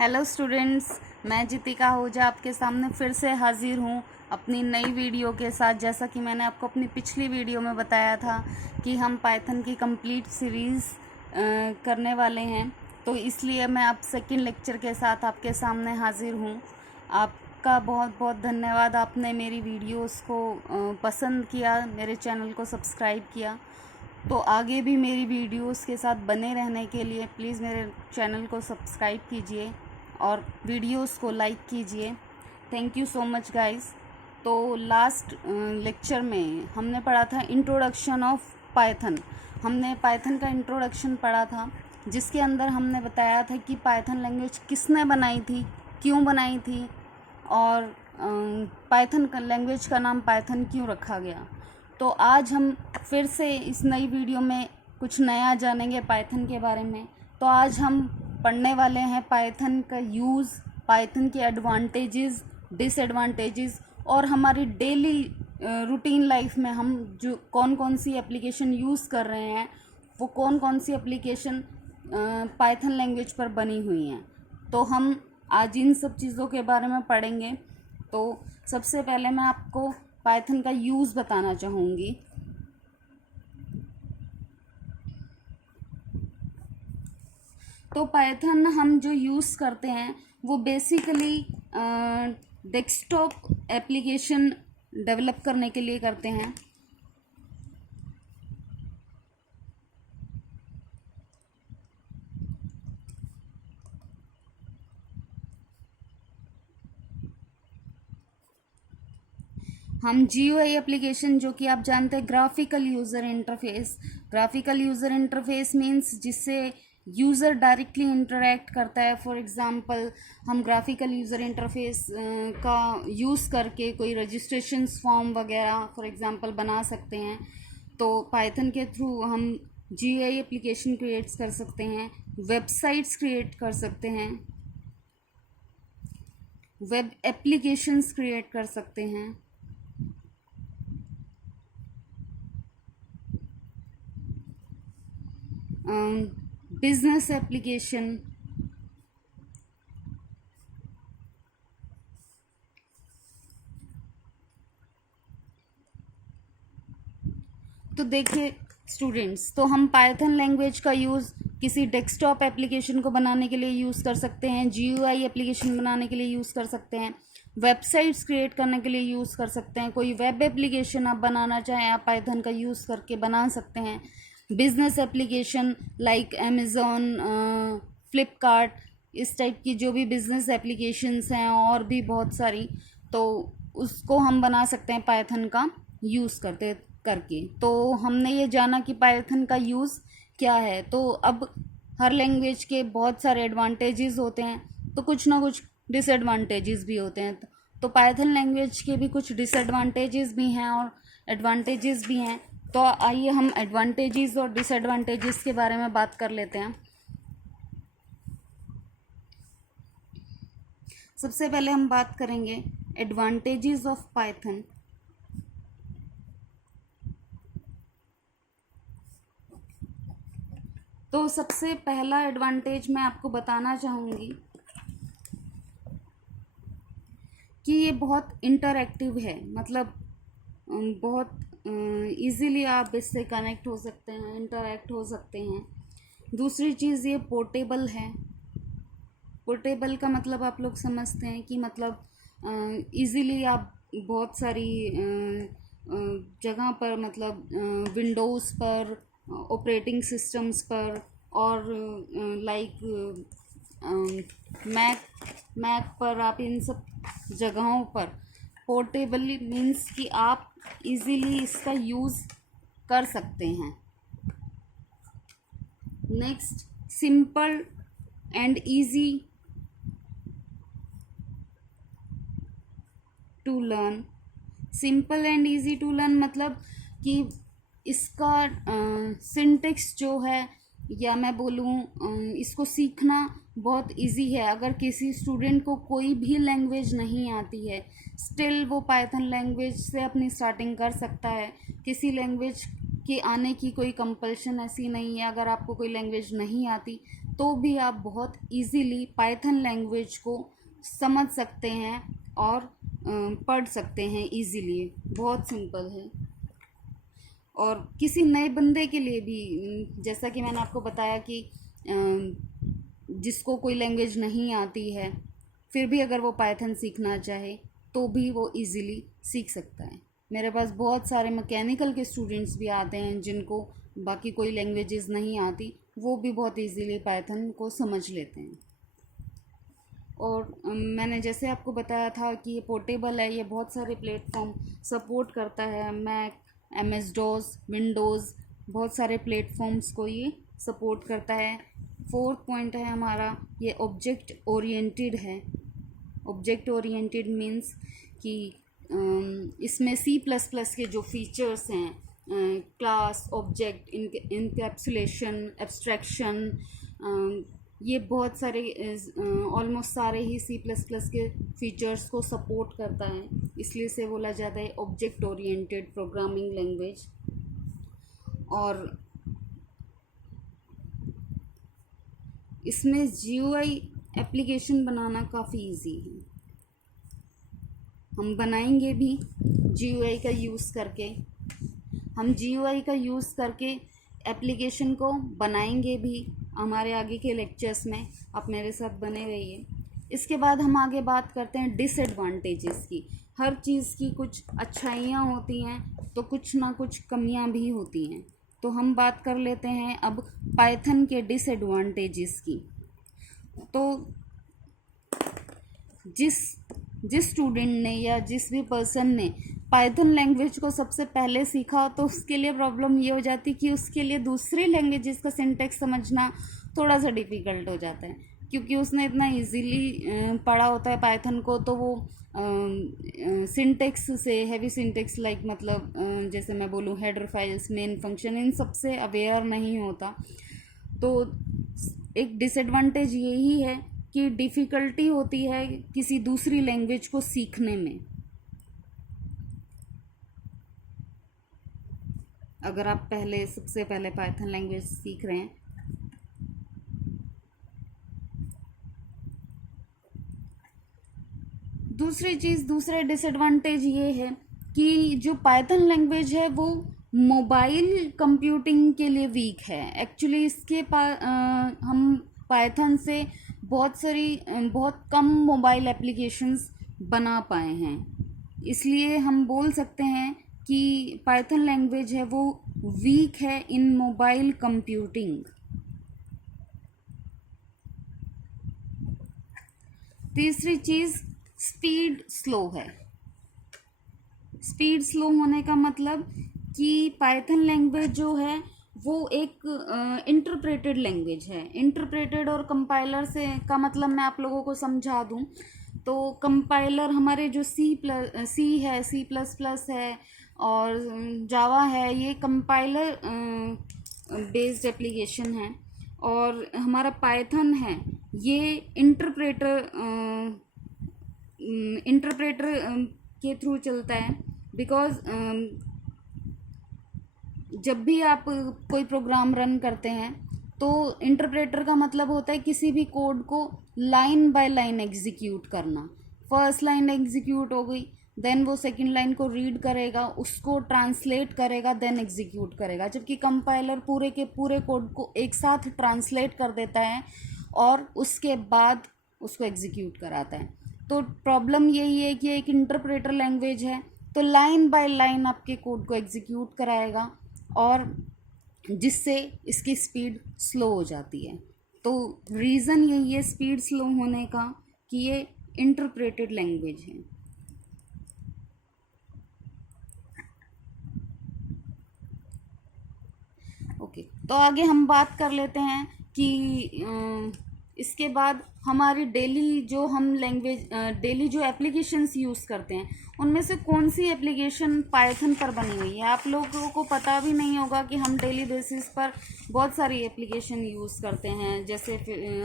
Hello students, मैं जितिका आहूजा आपके सामने फिर से हाजिर हूँ अपनी नई वीडियो के साथ। जैसा कि मैंने आपको अपनी पिछली वीडियो में बताया था कि हम पाइथन की कंप्लीट सीरीज़ करने वाले हैं, तो इसलिए मैं अब सेकंड लेक्चर के साथ आपके सामने हाजिर हूँ। आपका बहुत बहुत धन्यवाद, आपने मेरी वीडियोस को पसंद किया, मेरे चैनल को सब्सक्राइब किया। तो आगे भी मेरी वीडियोस के साथ बने रहने के लिए प्लीज़ मेरे चैनल को सब्सक्राइब कीजिए और वीडियोस को लाइक कीजिए। Thank you so much guys. तो लास्ट लेक्चर में हमने पढ़ा था इंट्रोडक्शन ऑफ पाइथन। हमने पाइथन का इंट्रोडक्शन पढ़ा था, जिसके अंदर हमने बताया था कि पाइथन लैंग्वेज किसने बनाई थी, क्यों बनाई थी, और पाइथन लैंग्वेज का नाम पाइथन क्यों रखा गया। तो आज हम फिर से इस नई वीडियो में कुछ नया जानेंगे पाइथन के बारे में। तो आज हम पढ़ने वाले हैं पाइथन का यूज़, पाइथन के एडवांटेजेस, डिसएडवांटेजेस, और हमारी डेली रूटीन लाइफ में हम जो कौन कौन सी एप्लीकेशन यूज़ कर रहे हैं, वो कौन कौन सी एप्लीकेशन पाइथन लैंग्वेज पर बनी हुई हैं। तो हम आज इन सब चीज़ों के बारे में पढ़ेंगे। तो सबसे पहले मैं आपको पाइथन का यूज़ बताना चाहूँगी। तो पाइथन हम जो यूज़ करते हैं वो बेसिकली डेस्कटॉप एप्लीकेशन डेवलप करने के लिए करते हैं। हम GUI एप्लीकेशन, जो कि आप जानते हैं graphical user interface. Graphical user interface means जिससे यूज़र डायरेक्टली इंटरेक्ट करता है। फॉर एग्ज़ाम्पल हम ग्राफिकल यूज़र इंटरफेस का यूज़ करके कोई रजिस्ट्रेशन फॉर्म वगैरह फॉर एग्ज़ाम्पल बना सकते हैं। तो पाइथन के थ्रू हम GUI एप्लीकेशन क्रिएट्स कर सकते हैं, वेबसाइट्स क्रिएट कर सकते हैं, वेब एप्लीकेशंस क्रिएट कर सकते हैं, बिजनेस एप्लीकेशन, तो देखिए स्टूडेंट्स, तो हम पाइथन लैंग्वेज का यूज़ किसी डेस्कटॉप एप्लीकेशन को बनाने के लिए यूज़ कर सकते हैं, GUI एप्लीकेशन बनाने के लिए यूज़ कर सकते हैं, वेबसाइट्स क्रिएट करने के लिए यूज़ कर सकते हैं। कोई वेब एप्लीकेशन आप बनाना चाहें, आप पाइथन का यूज़ करके बना सकते हैं। Business application like Amazon, Flipkart, इस टाइप की जो भी बिजनेस एप्लीकेशंस हैं और भी बहुत सारी, तो उसको हम बना सकते हैं पाइथन का यूज़ करके। तो हमने ये जाना कि पाइथन का यूज़ क्या है। तो अब हर लैंग्वेज के बहुत सारे एडवांटेजेस होते हैं, तो कुछ ना कुछ डिसएडवांटेजेस भी होते हैं। तो पाइथन लैंग्वेज के भी कुछ डिसएडवांटेजेस भी हैं और एडवांटेजेस भी हैं। तो आइए हम एडवांटेजेस और डिसएडवांटेजेस के बारे में बात कर लेते हैं। सबसे पहले हम बात करेंगे एडवांटेजेस ऑफ पाइथन। तो सबसे पहला एडवांटेज मैं आपको बताना चाहूँगी कि ये बहुत इंटरैक्टिव है, मतलब बहुत इजीली आप इससे कनेक्ट हो सकते हैं, इंटरैक्ट हो सकते हैं। दूसरी चीज़, ये पोर्टेबल है। पोर्टेबल का मतलब आप लोग समझते हैं कि मतलब इजीली आप बहुत सारी जगह पर, मतलब विंडोज़ पर, ऑपरेटिंग सिस्टम्स पर, और लाइक मैक पर, आप इन सब जगहों पर पोर्टेबली मीन्स कि आप इजीली इसका यूज़ कर सकते हैं। Next, simple and easy to learn. Simple and easy to learn मतलब कि इसका सिंटेक्स जो है, या मैं बोलूँ इसको सीखना बहुत इजी है। अगर किसी स्टूडेंट को कोई भी लैंग्वेज नहीं आती है, स्टिल वो पाइथन लैंग्वेज से अपनी स्टार्टिंग कर सकता है। किसी लैंग्वेज के आने की कोई कंपल्शन ऐसी नहीं है। अगर आपको कोई लैंग्वेज नहीं आती तो भी आप बहुत इजीली पाइथन लैंग्वेज को समझ सकते हैं और पढ़ सकते हैं इजीली। बहुत सिंपल है। और किसी नए बंदे के लिए भी, जैसा कि मैंने आपको बताया कि जिसको कोई लैंग्वेज नहीं आती है, फिर भी अगर वो पाइथन सीखना चाहे तो भी वो इजीली सीख सकता है। मेरे पास बहुत सारे मैकेनिकल के स्टूडेंट्स भी आते हैं जिनको बाकी कोई लैंग्वेजेस नहीं आती, वो भी बहुत इजीली पाइथन को समझ लेते हैं। और मैंने जैसे आपको बताया था कि ये पोर्टेबल है, ये बहुत सारे प्लेटफॉर्म सपोर्ट करता है, मैक, MS-DOS, विंडोज़, बहुत सारे प्लेटफॉर्म्स को ये सपोर्ट करता है। 4th पॉइंट है हमारा, ये ऑब्जेक्ट ओरिएंटेड है। ऑब्जेक्ट ओरिएंटेड मीन्स कि इसमें C++ के जो फीचर्स हैं, क्लास, ऑब्जेक्ट, इनकैप्सुलेशन, एब्स्ट्रैक्शन, ये बहुत सारे ऑलमोस्ट सारे ही C++ के फीचर्स को सपोर्ट करता है, इसलिए से बोला जाता है ऑब्जेक्ट ओरिएंटेड प्रोग्रामिंग लैंग्वेज। और इसमें GUI एप्लीकेशन बनाना काफ़ी इजी है। हम बनाएंगे भी GUI का यूज़ करके, हम GUI का यूज़ करके एप्लीकेशन को बनाएंगे भी हमारे आगे के लेक्चर्स में। आप मेरे साथ बने रहिए। इसके बाद हम आगे बात करते हैं डिसएडवांटेजेस की। हर चीज़ की कुछ अच्छाइयाँ होती हैं तो कुछ ना कुछ कमियाँ भी होती हैं। तो हम बात कर लेते हैं अब पाइथन के डिसएडवांटेजेस की। तो जिस स्टूडेंट ने या जिस भी पर्सन ने पाइथन लैंग्वेज को सबसे पहले सीखा, तो उसके लिए प्रॉब्लम ये हो जाती कि उसके लिए दूसरी लैंग्वेजेस का सिंटेक्स समझना थोड़ा सा डिफ़िकल्ट हो जाता है, क्योंकि उसने इतना इजीली पढ़ा होता है पाइथन को। तो वो सिंटेक्स से, हैवी सिंटेक्स लाइक मतलब जैसे मैं बोलूँ हेडर फाइल्स, मेन फंक्शन, इन सबसे अवेयर नहीं होता। तो एक डिसएडवांटेज यही है कि डिफ़िकल्टी होती है किसी दूसरी लैंग्वेज को सीखने में। अगर आप सबसे पहले पाइथन लैंग्वेज सीख रहे हैं, दूसरा डिसएडवांटेज ये है कि जो पाइथन लैंग्वेज है वो मोबाइल कंप्यूटिंग के लिए वीक है। एक्चुअली इसके हम पाइथन से बहुत कम मोबाइल एप्लीकेशंस बना पाए हैं, इसलिए हम बोल सकते हैं कि पाइथन लैंग्वेज है वो वीक है इन मोबाइल कंप्यूटिंग। तीसरी चीज़, स्पीड स्लो है। स्पीड स्लो होने का मतलब कि पाइथन लैंग्वेज जो है वो एक इंटरप्रेटेड लैंग्वेज है। इंटरप्रेटेड और कंपाइलर से का मतलब मैं आप लोगों को समझा दूं तो कंपाइलर हमारे जो सी है, C++ है और जावा है, ये कंपाइलर बेस्ड एप्लीकेशन है। और हमारा पाइथन है ये इंटरप्रेटर के थ्रू चलता है। बिकॉज जब भी आप कोई प्रोग्राम रन करते हैं तो इंटरप्रेटर का मतलब होता है किसी भी कोड को लाइन बाय लाइन एग्जीक्यूट करना। फर्स्ट लाइन एग्जीक्यूट हो गई, देन वो सेकंड लाइन को रीड करेगा, उसको ट्रांसलेट करेगा, देन एग्जीक्यूट करेगा। जबकि कंपाइलर पूरे के पूरे कोड को एक साथ ट्रांसलेट कर देता है और उसके बाद उसको एग्जीक्यूट कराता है। तो प्रॉब्लम यही है कि एक इंटरप्रेटर लैंग्वेज है तो लाइन बाय लाइन आपके कोड को एग्जीक्यूट कराएगा, और जिससे इसकी स्पीड स्लो हो जाती है। तो रीज़न यही है स्पीड स्लो होने का कि ये इंटरप्रेटेड लैंग्वेज है। ओके, तो आगे हम बात कर लेते हैं कि इसके बाद हमारी डेली जो एप्लीकेशंस यूज़ करते हैं उनमें से कौन सी एप्लीकेशन पाइथन पर बनी हुई है। आप लोगों को पता भी नहीं होगा कि हम डेली बेसिस पर बहुत सारी एप्लीकेशन यूज़ करते हैं। जैसे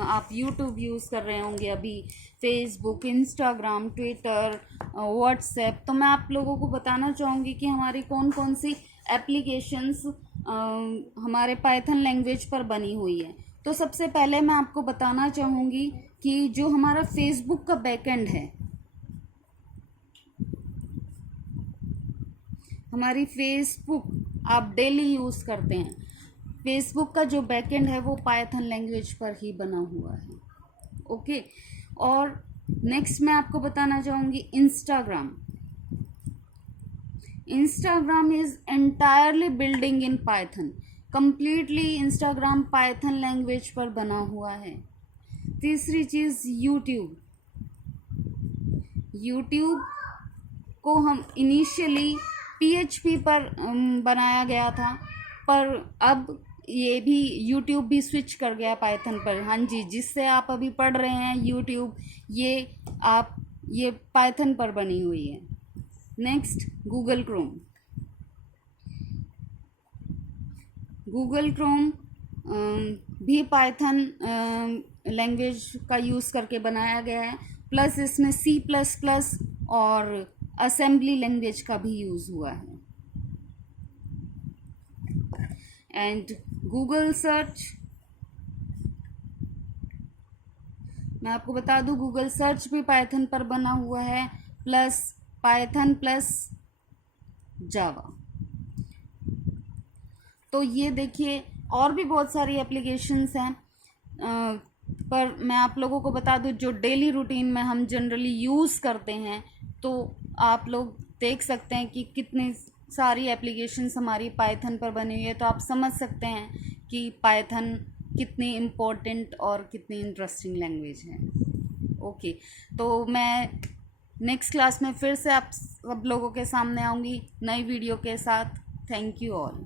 आप यूट्यूब यूज़ कर रहे होंगे अभी, फेसबुक, इंस्टाग्राम, ट्विटर, व्हाट्सएप। तो मैं आप लोगों को बताना चाहूँगी कि हमारी कौन कौन सी एप्लीकेशंस हमारे पाइथन लैंग्वेज पर बनी हुई है। तो सबसे पहले मैं आपको बताना चाहूँगी कि जो हमारा फेसबुक का बैकएंड है, हमारी फेसबुक आप डेली यूज़ करते हैं, फेसबुक का जो बैकएंड है वो पाइथन लैंग्वेज पर ही बना हुआ है। ओके, और नेक्स्ट मैं आपको बताना चाहूँगी Instagram. Instagram is entirely building in Python, completely Instagram Python language पर बना हुआ है। तीसरी चीज़ यूट्यूब। यूट्यूब को हम इनिशियली PHP पर बनाया गया था, पर अब ये भी यूट्यूब भी स्विच कर गया पाइथन पर। हाँ जी, जिससे आप अभी पढ़ रहे हैं यूट्यूब, ये पाइथन पर बनी हुई है। Next Google Chrome. Google Chrome भी पाइथन लैंग्वेज का यूज़ करके बनाया गया है, प्लस इसमें C++ और असेंबली लैंग्वेज का भी यूज़ हुआ है। एंड गूगल सर्च, मैं आपको बता दूं गूगल सर्च भी पाइथन पर बना हुआ है, प्लस पाइथन प्लस जावा। तो ये देखिए और भी बहुत सारी एप्लीकेशंस हैं, पर मैं आप लोगों को बता दूं जो डेली रूटीन में हम जनरली यूज़ करते हैं, तो आप लोग देख सकते हैं कि कितनी सारी एप्लीकेशंस हमारी पाइथन पर बनी हुई है। तो आप समझ सकते हैं कि पाइथन कितनी इम्पोर्टेंट और कितनी इंटरेस्टिंग लैंग्वेज है। ओके, तो मैं नेक्स्ट क्लास में फिर से आप सब लोगों के सामने आऊँगी नई वीडियो के साथ। Thank you all.